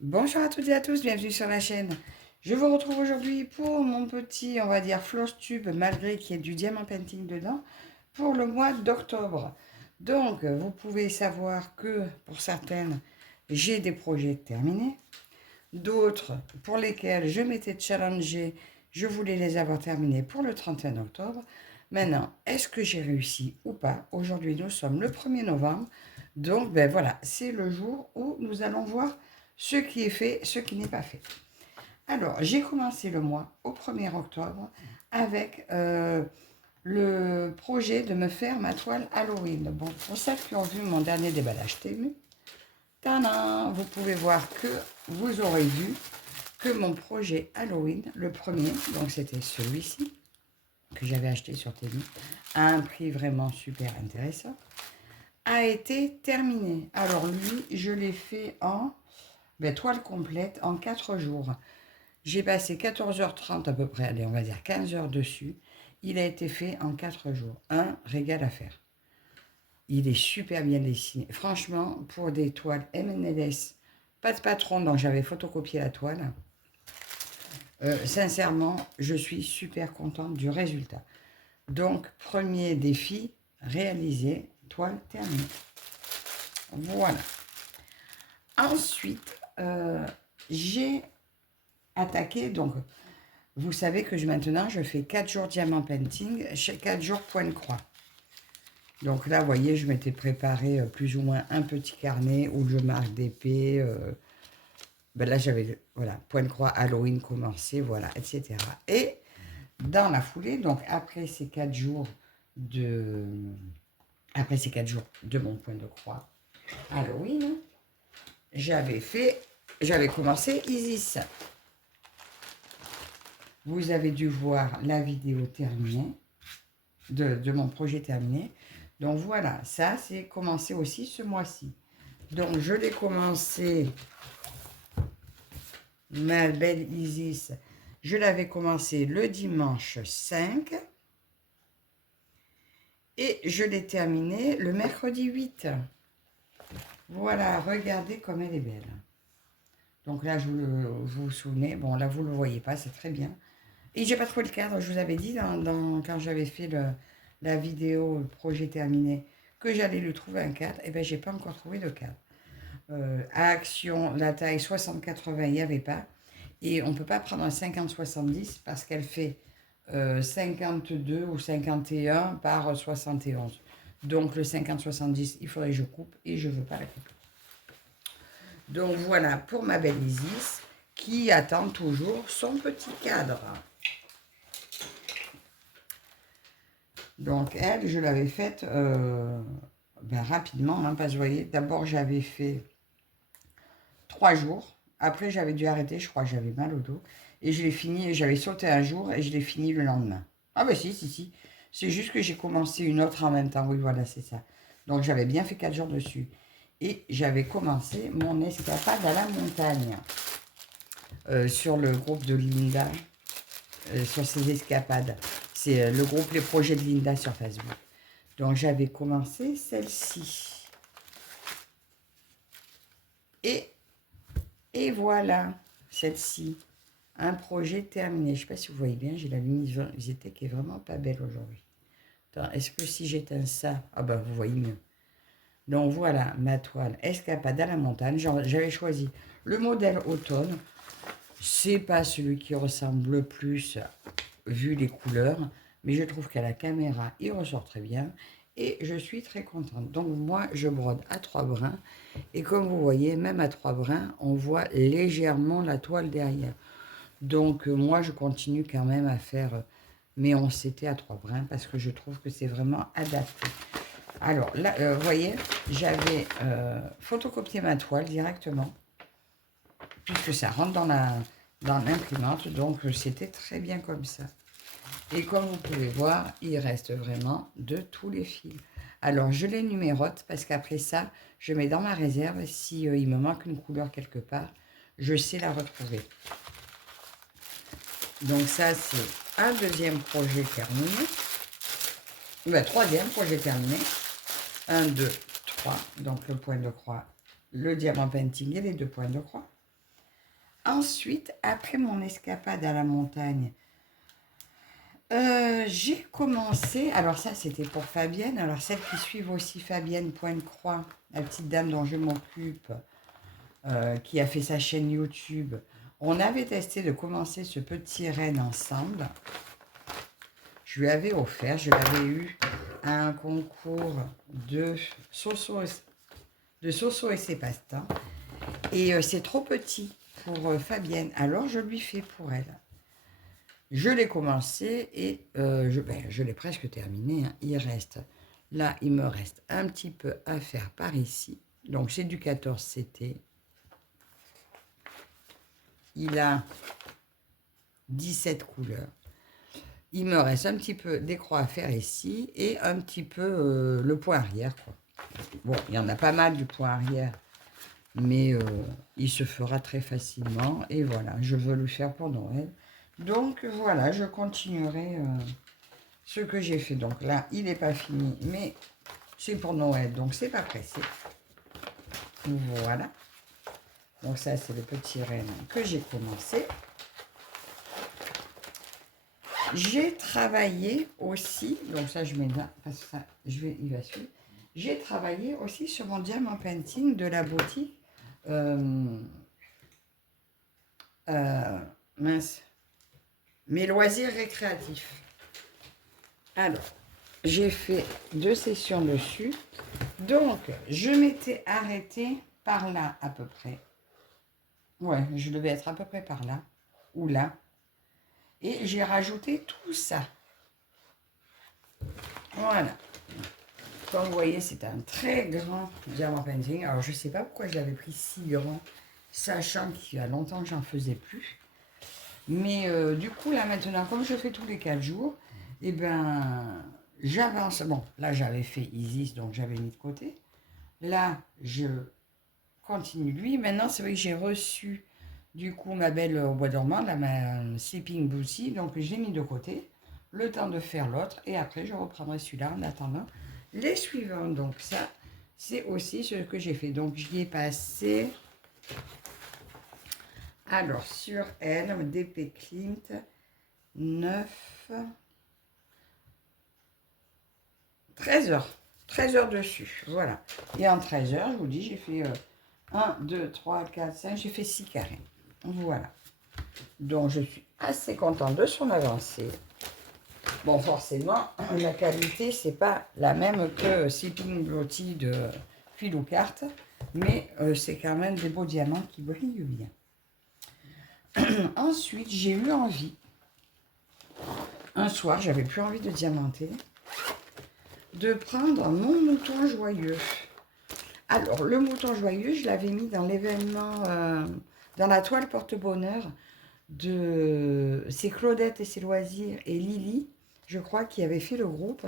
Bonjour à toutes et à tous, bienvenue sur la chaîne. Je vous retrouve aujourd'hui pour mon petit, on va dire, floss tube, malgré qu'il y ait du diamant painting dedans, pour le mois d'octobre. Donc, vous pouvez savoir que, pour certaines, j'ai des projets terminés. D'autres, pour lesquels je m'étais challengée, je voulais les avoir terminés pour le 31 octobre. Maintenant, est-ce que j'ai réussi ou pas? Aujourd'hui, nous sommes le 1er novembre. Donc, ben voilà, c'est le jour où nous allons voir ce qui est fait, ce qui n'est pas fait. Alors, j'ai commencé le mois au 1er octobre avec le projet de me faire ma toile Halloween. Bon, pour ceux qui ont vu mon dernier déballage Temu, tadam, vous pouvez voir que vous aurez vu que mon projet Halloween, le premier, donc c'était celui-ci, que j'avais acheté sur Temu, à un prix vraiment super intéressant, a été terminé. Alors lui, je l'ai fait en toile complète en 4 jours. J'ai passé 14h30 à peu près, allez, on va dire 15 heures dessus. Il a été fait en 4 jours. Un régal à faire. Il est super bien dessiné. Franchement, pour des toiles MNLS, pas de patron dont j'avais photocopié la toile, sincèrement, je suis super contente du résultat. Donc, premier défi réalisé, toile terminée. Voilà. Ensuite, j'ai attaqué, donc, vous savez que maintenant, je fais 4 jours diamant painting, 4 jours point de croix. Donc là, vous voyez, je m'étais préparé plus ou moins un petit carnet où je marque d'épée. Là, j'avais, voilà, point de croix, Halloween commencé, voilà, etc. Et dans la foulée, donc après ces 4 jours de, mon point de croix Halloween, j'avais commencé Isis. Vous avez dû voir la vidéo terminée, de mon projet terminé. Donc voilà, ça c'est commencé aussi ce mois-ci. Donc je l'ai commencé, ma belle Isis, je l'avais commencé le dimanche 5 et je l'ai terminé le mercredi 8. Voilà, regardez comme elle est belle. Donc là, vous vous souvenez, bon là vous ne le voyez pas, c'est très bien. Et j'ai pas trouvé le cadre, je vous avais dit quand j'avais fait la vidéo projet terminé que j'allais lui trouver un cadre, et bien j'ai pas encore trouvé de cadre. À Action, la taille 60-80, il n'y avait pas. Et on ne peut pas prendre un 50-70 parce qu'elle fait 52 ou 51 par 71. Donc le 50-70, il faudrait que je coupe et je ne veux pas la couper. Donc voilà pour ma belle Isis qui attend toujours son petit cadre. Donc elle, je l'avais faite rapidement, hein, parce que vous voyez, d'abord j'avais fait 3 jours. Après, j'avais dû arrêter, je crois que j'avais mal au dos. Et je l'ai fini, j'avais sauté un jour et je l'ai fini le lendemain. Ah bah si. C'est juste que j'ai commencé une autre en même temps. Oui, voilà, c'est ça. Donc j'avais bien fait 4 jours dessus. Et j'avais commencé mon escapade à la montagne. Sur le groupe de Linda. Sur ses escapades. C'est le groupe Les Projets de Linda sur Facebook. Donc j'avais commencé celle-ci. Et voilà, celle-ci. Un projet terminé. Je ne sais pas si vous voyez bien, j'ai la luminosité qui est vraiment pas belle aujourd'hui. Est-ce que si j'éteins ça, ah bah vous voyez mieux. Donc voilà, ma toile escapade à la montagne. J'avais choisi le modèle automne. C'est pas celui qui ressemble le plus vu les couleurs, mais je trouve qu'à la caméra, il ressort très bien. Et je suis très contente. Donc moi, je brode à 3 brins. Et comme vous voyez, même à 3 brins, on voit légèrement la toile derrière. Donc moi, je continue quand même à faire mes 11 CT à 3 brins parce que je trouve que c'est vraiment adapté. Alors là, vous voyez, j'avais photocopié ma toile directement puisque ça rentre dans l'imprimante. Donc c'était très bien comme ça. Et comme vous pouvez voir, il reste vraiment de tous les fils. Alors, je les numérote parce qu'après ça, je mets dans ma réserve. Si il me manque une couleur quelque part, je sais la retrouver. Donc ça, c'est un deuxième projet terminé. Troisième projet terminé. 1, 2, 3. Donc le point de croix, le diamant painting et les 2 points de croix. Ensuite, après mon escapade à la montagne, j'ai commencé, alors ça c'était pour Fabienne, alors celles qui suivent aussi Fabienne Pointe-Croix, la petite dame dont je m'occupe, qui a fait sa chaîne YouTube, on avait testé de commencer ce petit renne ensemble. Je lui avais offert, je l'avais eu à un concours de Soso et ses passe-temps. Et c'est trop petit pour Fabienne, alors je lui fais pour elle. Je l'ai commencé et je l'ai presque terminé. Hein. Il me reste un petit peu à faire par ici. Donc c'est du 14 CT. Il a 17 couleurs. Il me reste un petit peu des croix à faire ici et un petit peu le point arrière. Quoi. Bon, il y en a pas mal du point arrière, mais il se fera très facilement. Et voilà, je veux le faire pour Noël. Donc voilà, je continuerai ce que j'ai fait. Donc là, il n'est pas fini, mais c'est pour Noël, donc c'est pas pressé. Voilà. Donc ça, c'est le petit renne que j'ai commencé. J'ai travaillé aussi, donc ça je mets là, parce que ça, il va suivre. J'ai travaillé aussi sur mon diamant painting de la boutique. Mince. Mes loisirs récréatifs. Alors, j'ai fait 2 sessions dessus. Donc, je m'étais arrêtée par là à peu près. Ouais, je devais être à peu près par là. Ou là. Et j'ai rajouté tout ça. Voilà. Comme vous voyez, c'est un très grand diamant painting. Alors, je ne sais pas pourquoi je l'avais pris si grand, sachant qu'il y a longtemps que j'en faisais plus. Mais du coup, là, maintenant, comme je fais tous les 4 jours, eh ben, j'avance. Bon, là, j'avais fait Isis, donc j'avais mis de côté. Là, je continue lui. Maintenant, c'est vrai que j'ai reçu, du coup, ma belle au bois dormant, là, ma Sleeping Beauty. Donc, je l'ai mis de côté. Le temps de faire l'autre. Et après, je reprendrai celui-là en attendant les suivants. Donc, ça, c'est aussi ce que j'ai fait. Donc, j'y ai passé... Alors, sur elle, DP Klimt, 9, 13 heures. 13 heures dessus, voilà. Et en 13 heures, je vous dis, j'ai fait 1, 2, 3, 4, 5, j'ai fait 6 carrés. Voilà. Donc, je suis assez contente de son avancée. Bon, forcément, la qualité, c'est pas la même que Sleeping Beauty de Philou Carte, mais c'est quand même des beaux diamants qui brillent bien. Ensuite, j'ai eu envie, un soir, j'avais plus envie de diamanter, de prendre mon mouton joyeux. Alors, le mouton joyeux, je l'avais mis dans l'événement, dans la toile porte-bonheur de... C'est Claudette et ses loisirs et Lily, je crois, qui avait fait le groupe.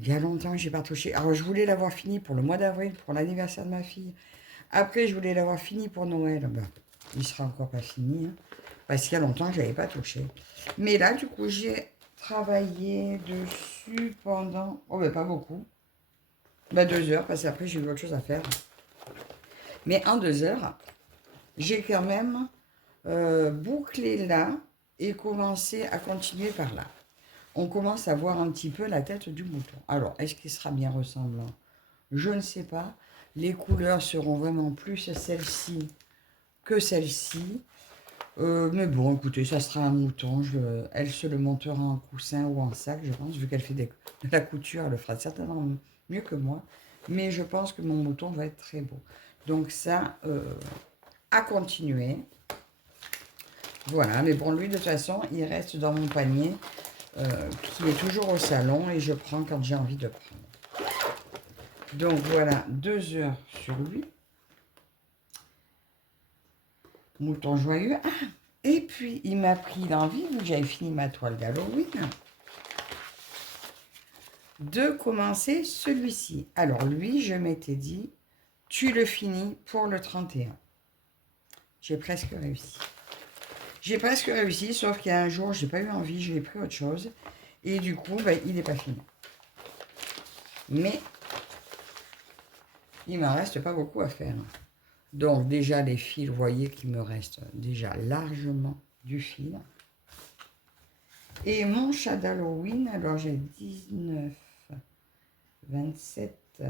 Il y a longtemps, je n'ai pas touché. Alors, je voulais l'avoir fini pour le mois d'avril, pour l'anniversaire de ma fille. Après, je voulais l'avoir fini pour Noël. Ben, il ne sera encore pas fini, hein, parce qu'il y a longtemps, je n'avais pas touché. Mais là, du coup, j'ai travaillé dessus pendant... Oh, ben, pas beaucoup. Ben, 2 heures, parce qu'après, j'ai eu autre chose à faire. Mais en 2 heures, j'ai quand même bouclé là et commencé à continuer par là. On commence à voir un petit peu la tête du mouton. Alors, est-ce qu'il sera bien ressemblant? Je ne sais pas. Les couleurs seront vraiment plus celles-ci que celles-ci. Mais bon, écoutez, ça sera un mouton. Elle se le montera en coussin ou en sac, je pense. Vu qu'elle fait de la couture, elle le fera certainement mieux que moi. Mais je pense que mon mouton va être très beau. Donc ça, à continuer. Voilà, mais bon, lui, de toute façon, il reste dans mon panier, qui est toujours au salon, et je prends quand j'ai envie de prendre. Donc voilà, 2 heures sur lui. Mouton joyeux. Ah, et puis, il m'a pris l'envie, vu que j'avais fini ma toile d'Halloween, de commencer celui-ci. Alors lui, je m'étais dit, tu le finis pour le 31. J'ai presque réussi. J'ai presque réussi, sauf qu'il y a un jour, j'ai pas eu envie, j'ai pris autre chose. Et du coup, ben, il n'est pas fini. Mais il m'en reste pas beaucoup à faire. Donc déjà les fils, vous voyez qu'il me reste déjà largement du fil. Et mon chat d'Halloween, alors j'ai 19, 27,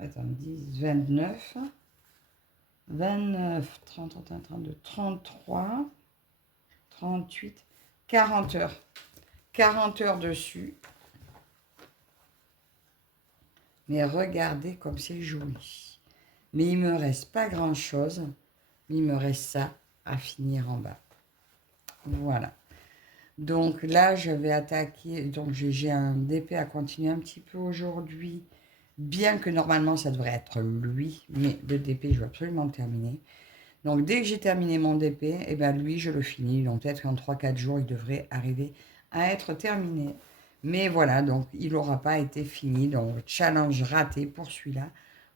attends, 10, 29, 29, 30, 31, 32, 33, 38, 40 heures. 40 heures dessus. Mais regardez comme c'est joli. Mais il me reste pas grand chose. Il me reste ça à finir en bas. Voilà. Donc là, je vais attaquer. Donc j'ai un DP à continuer un petit peu aujourd'hui. Bien que normalement, ça devrait être lui. Mais le DP, je veux absolument le terminer. Donc dès que j'ai terminé mon DP, et ben lui, je le finis. Donc peut-être qu'en 3-4 jours, il devrait arriver à être terminé. Mais voilà, donc il n'aura pas été fini. Donc challenge raté pour celui-là.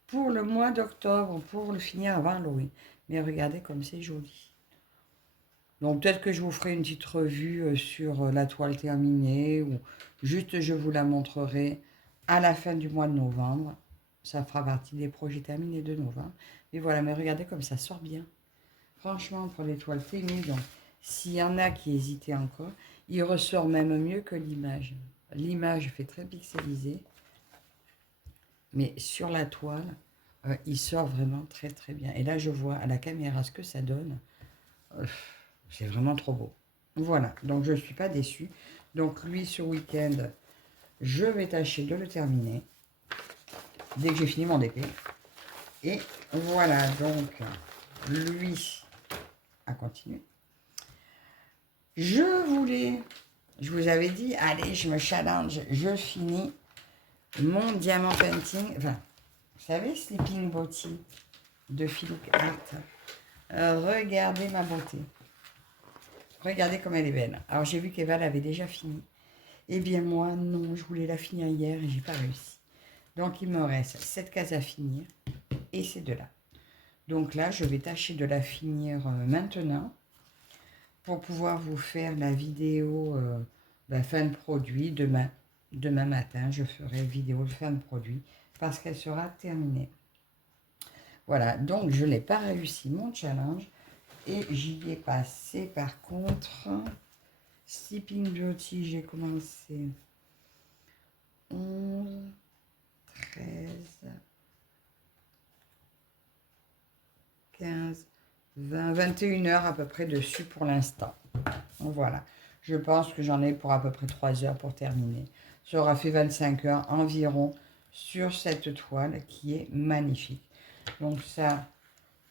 Pour le mois d'octobre, pour le finir avant Halloween. Mais regardez comme c'est joli. Donc peut-être que je vous ferai une petite revue sur la toile terminée ou juste je vous la montrerai à la fin du mois de novembre. Ça fera partie des projets terminés de novembre. Mais voilà, mais regardez comme ça sort bien. Franchement, pour les toiles féminines, donc s'il y en a qui hésitaient encore, il ressort même mieux que l'image. L'image fait très pixelisé, mais sur la toile, il sort vraiment très très bien. Et là, je vois à la caméra ce que ça donne. C'est vraiment trop beau. Voilà, donc je ne suis pas déçue. Donc lui, ce week-end, je vais tâcher de le terminer dès que j'ai fini mon DP. Et voilà, donc lui a continué. Je vous avais dit, allez, je me challenge, je finis mon diamant painting. Enfin, vous savez, Sleeping Beauty de Philippe Art. Regardez ma beauté. Regardez comme elle est belle. Alors, j'ai vu qu'Eva l'avait déjà fini. Eh bien, moi, non, je voulais la finir hier et j'ai pas réussi. Donc, il me reste 7 cases à finir et ces deux-là. Donc là, je vais tâcher de la finir maintenant pour pouvoir vous faire la vidéo fin de produit. Demain matin, je ferai vidéo de fin de produit parce qu'elle sera terminée. Voilà, donc je n'ai pas réussi mon challenge et j'y ai passé par contre. Sleeping Beauty, j'ai commencé 11, 13, 15, 20, 21 heures à peu près dessus pour l'instant. Voilà, je pense que j'en ai pour à peu près 3 heures pour terminer. Ça aura fait 25 heures environ sur cette toile qui est magnifique. Donc ça,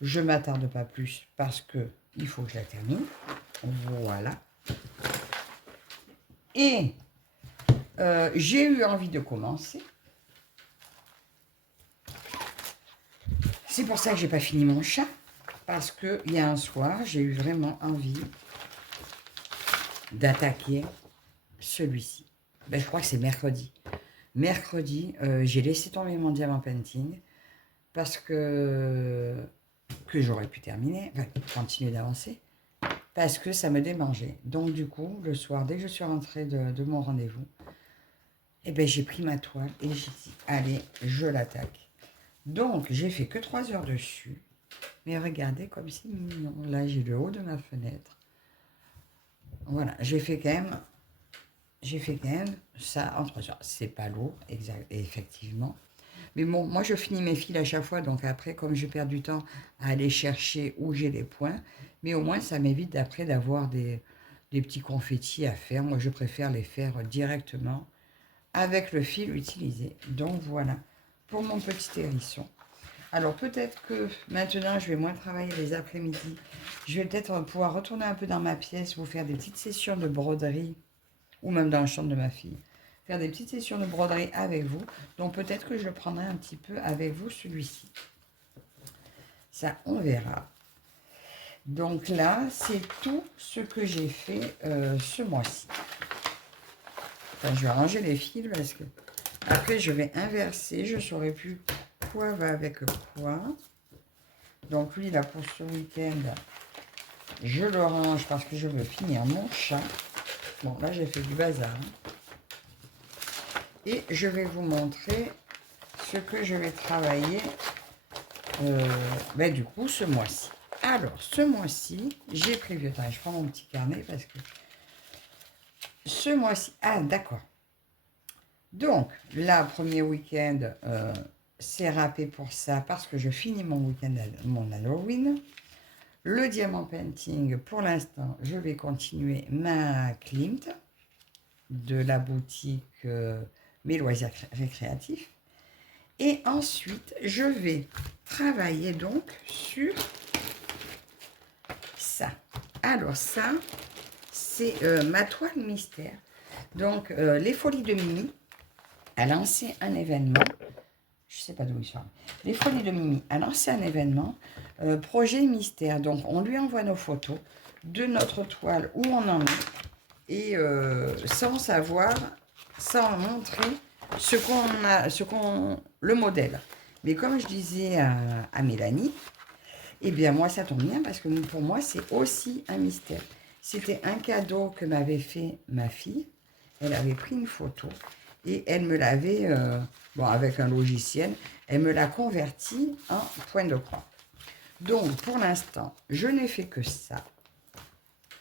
je ne m'attarde pas plus parce que il faut que je la termine. Voilà. Et j'ai eu envie de commencer. C'est pour ça que j'ai pas fini mon chat. Parce qu'il y a un soir, j'ai eu vraiment envie d'attaquer celui-ci. Ben, je crois que c'est mercredi. Mercredi, j'ai laissé tomber mon diamant painting parce que j'aurais pu terminer, enfin, continuer d'avancer, parce que ça me démangeait. Donc du coup, le soir, dès que je suis rentrée de mon rendez-vous, eh ben, j'ai pris ma toile et j'ai dit, allez, je l'attaque. Donc, j'ai fait que 3 heures dessus. Mais regardez comme c'est mignon. Là, j'ai le haut de ma fenêtre. Voilà, j'ai fait quand même ça en 3 heures. C'est pas lourd, effectivement. Mais bon, moi, je finis mes fils à chaque fois. Donc après, comme je perds du temps à aller chercher où j'ai les points, mais au moins, ça m'évite après d'avoir des petits confettis à faire. Moi, je préfère les faire directement avec le fil utilisé. Donc voilà, pour mon petit hérisson. Alors peut-être que maintenant je vais moins travailler les après-midi. Je vais peut-être pouvoir retourner un peu dans ma pièce, vous faire des petites sessions de broderie, ou même dans la chambre de ma fille. Faire des petites sessions de broderie avec vous. Donc peut-être que je le prendrai un petit peu avec vous celui-ci. Ça, on verra. Donc là, c'est tout ce que j'ai fait ce mois-ci. Enfin, je vais ranger les fils parce que après je vais inverser. Je ne saurai plus quoi va avec quoi. Donc lui, là, pour ce week-end, je le range parce que je veux finir mon chat. Bon, là, j'ai fait du bazar. Et je vais vous montrer ce que je vais travailler ben, du coup, ce mois-ci. Alors, ce mois-ci, j'ai prévu... Attends, je prends mon petit carnet parce que... Ce mois-ci... Ah, d'accord. Donc, là, premier week-end, c'est râpé pour ça parce que je finis mon week-end, mon Halloween. Le diamant painting, pour l'instant, je vais continuer ma Klimt de la boutique Mes loisirs récréatifs. Et ensuite, je vais travailler donc sur ça. Alors ça, c'est ma toile mystère. Donc, les Folies de Mimi a lancé un événement. Je ne sais pas d'où ils sont. Les Folies de Mimi a lancé un événement, projet mystère. Donc, on lui envoie nos photos de notre toile, où on en est, et sans savoir, sans montrer le modèle. Mais comme je disais à Mélanie, eh bien moi ça tombe bien parce que pour moi c'est aussi un mystère. C'était un cadeau que m'avait fait ma fille. Elle avait pris une photo et elle me l'avait, bon avec un logiciel, elle me l'a converti en point de croix. Donc pour l'instant, je n'ai fait que ça.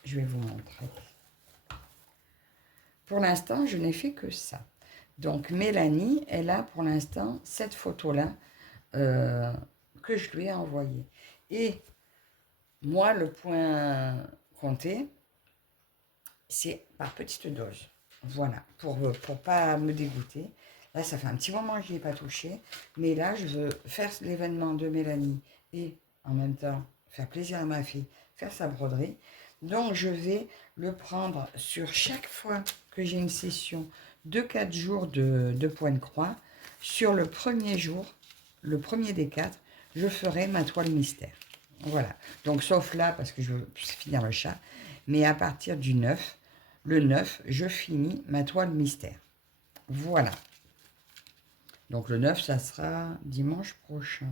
Je vais vous montrer. Pour l'instant, je n'ai fait que ça. Donc Mélanie, elle a pour l'instant cette photo-là que je lui ai envoyée. Et moi, le point compté, c'est par petite dose. Voilà, pour pas me dégoûter. Là, ça fait un petit moment que je n'y ai pas touché. Mais là, je veux faire l'événement de Mélanie et en même temps faire plaisir à ma fille, faire sa broderie. Donc, je vais le prendre sur chaque fois que j'ai une session de 4 jours de point de croix. Sur le premier jour, le premier des 4, je ferai ma toile mystère. Voilà. Donc, sauf là, parce que je veux finir le chat. Mais à partir du 9, le 9, je finis ma toile mystère. Voilà. Donc, le 9, ça sera dimanche prochain.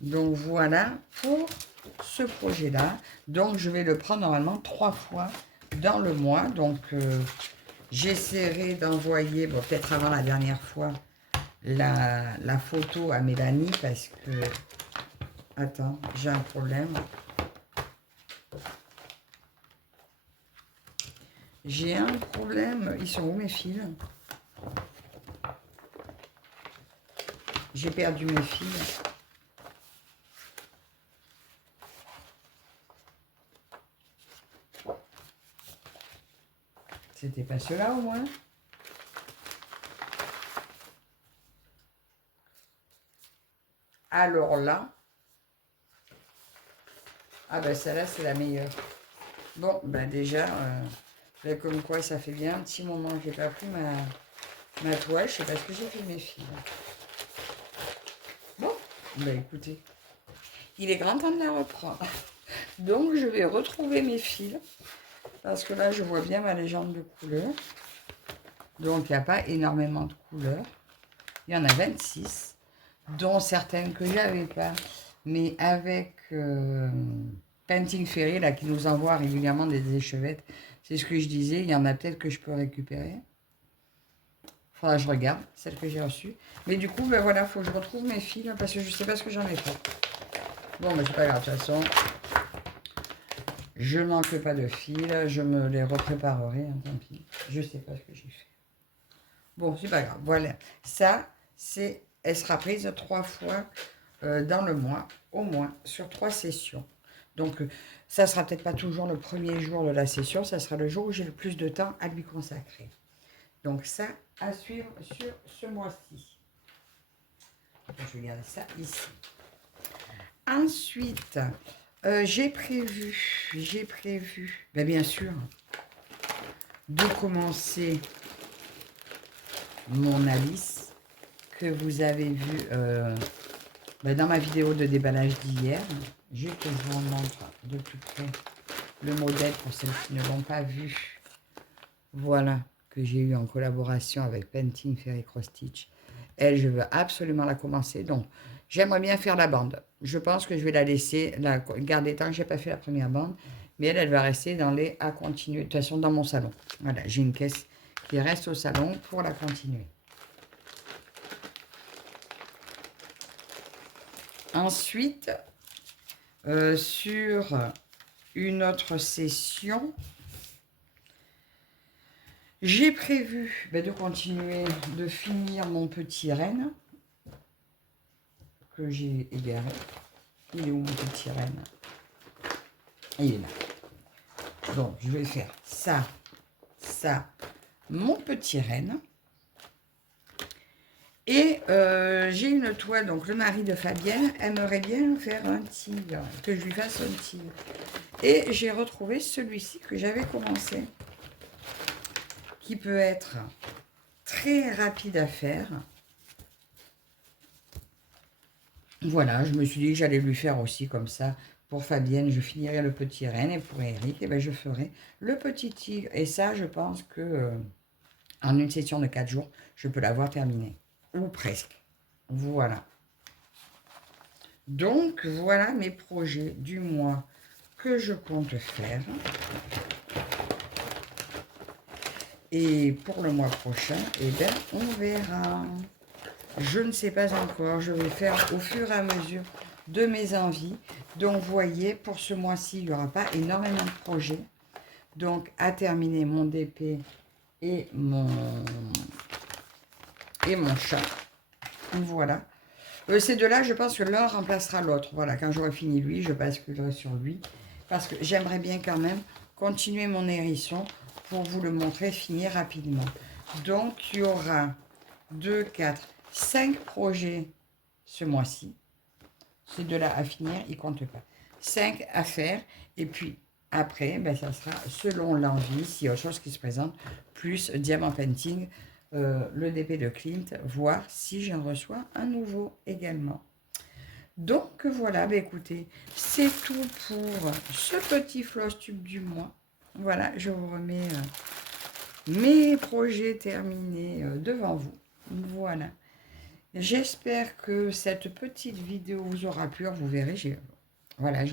Donc, voilà pour ce projet-là. Donc, je vais le prendre normalement 3 fois dans le mois. Donc, j'essaierai d'envoyer, bon, peut-être avant la dernière fois, la photo à Mélanie parce que... Attends, j'ai un problème. J'ai un problème. Ils sont où mes fils? J'ai perdu mes fils. C'était pas ceux-là au moins? Alors là... Ah ben celle-là c'est la meilleure. Bon, ben déjà, comme quoi ça fait bien un petit moment que j'ai pas pris ma toile. Je sais pas ce que j'ai fait mes fils. Bon, ben écoutez, il est grand temps de la reprendre. Donc je vais retrouver mes fils. Parce que là je vois bien ma légende de couleurs. Donc il n'y a pas énormément de couleurs. Il y en a 26. Dont certaines que j'avais pas. Mais avec... Painting Ferry, là, qui nous envoie régulièrement des échevettes. C'est ce que je disais, il y en a peut-être que je peux récupérer. Faudra que je regarde, celle que j'ai reçue. Mais du coup, ben voilà, il faut que je retrouve mes fils, parce que je ne sais pas ce que j'en ai fait. Bon, ben c'est pas grave, de toute façon. Je ne manque pas de fils, je me les repréparerai, hein, tant pis. Je ne sais pas ce que j'ai fait. Bon, c'est pas grave, voilà. Ça, elle sera prise 3 fois dans le mois, au moins, sur 3 sessions. Donc, ça ne sera peut-être pas toujours le premier jour de la session, ça sera le jour où j'ai le plus de temps à lui consacrer. Donc, ça, à suivre sur ce mois-ci. Je vais garder ça ici. Ensuite, j'ai prévu, ben bien sûr, de commencer mon Alice, que vous avez vu dans ma vidéo de déballage d'hier. Je vous montre de plus près le modèle pour celles qui ne l'ont pas vu. Voilà, que j'ai eu en collaboration avec Painting Ferry Cross Stitch. Elle, je veux absolument la commencer. Donc, j'aimerais bien faire la bande. Je pense que je vais la laisser, la garder tant que je n'ai pas fait la première bande. Mais elle va rester dans les à continuer. De toute façon, dans mon salon. Voilà, j'ai une caisse qui reste au salon pour la continuer. Ensuite, sur une autre session, j'ai prévu de continuer de finir mon petit renne que j'ai égaré. Il est où mon petit renne? Il est là. Donc, je vais faire ça, ça, mon petit renne. Et j'ai une toile, donc le mari de Fabienne aimerait bien faire un tigre, que je lui fasse un tigre. Et j'ai retrouvé celui-ci que j'avais commencé, qui peut être très rapide à faire. Voilà, je me suis dit que j'allais lui faire aussi comme ça. Pour Fabienne, je finirai le petit renne, et pour Eric, eh ben, je ferai le petit tigre. Et ça, je pense que en une session de 4 jours, je peux l'avoir terminé. Ou presque. Voilà. Donc, voilà mes projets du mois que je compte faire. Et pour le mois prochain, eh bien, on verra. Je ne sais pas encore. Je vais faire au fur et à mesure de mes envies. Donc, vous voyez, pour ce mois-ci, il n'y aura pas énormément de projets. Donc, à terminer mon DP et mon chat. Voilà. Ces deux-là, je pense que l'un remplacera l'autre. Voilà, quand j'aurai fini lui, je basculerai sur lui. Parce que j'aimerais bien quand même continuer mon hérisson pour vous le montrer finir rapidement. Donc, il y aura 2, 4, 5 projets ce mois-ci. Ces deux-là à finir, ils ne comptent pas. 5 à faire. Et puis, après, ça sera selon l'envie, s'il y a autre chose qui se présente, plus Diamant Painting, le DP de Clint, voir si j'en reçois un nouveau également. Donc voilà, écoutez, c'est tout pour ce petit floss tube du mois. Voilà, je vous remets mes projets terminés devant vous. Voilà. J'espère que cette petite vidéo vous aura plu. Vous verrez, j'ai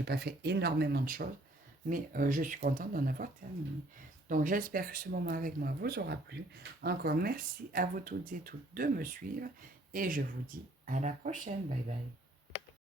pas fait énormément de choses, mais je suis contente d'en avoir terminé. Donc j'espère que ce moment avec moi vous aura plu. Encore merci à vous toutes et toutes de me suivre et je vous dis à la prochaine. Bye bye.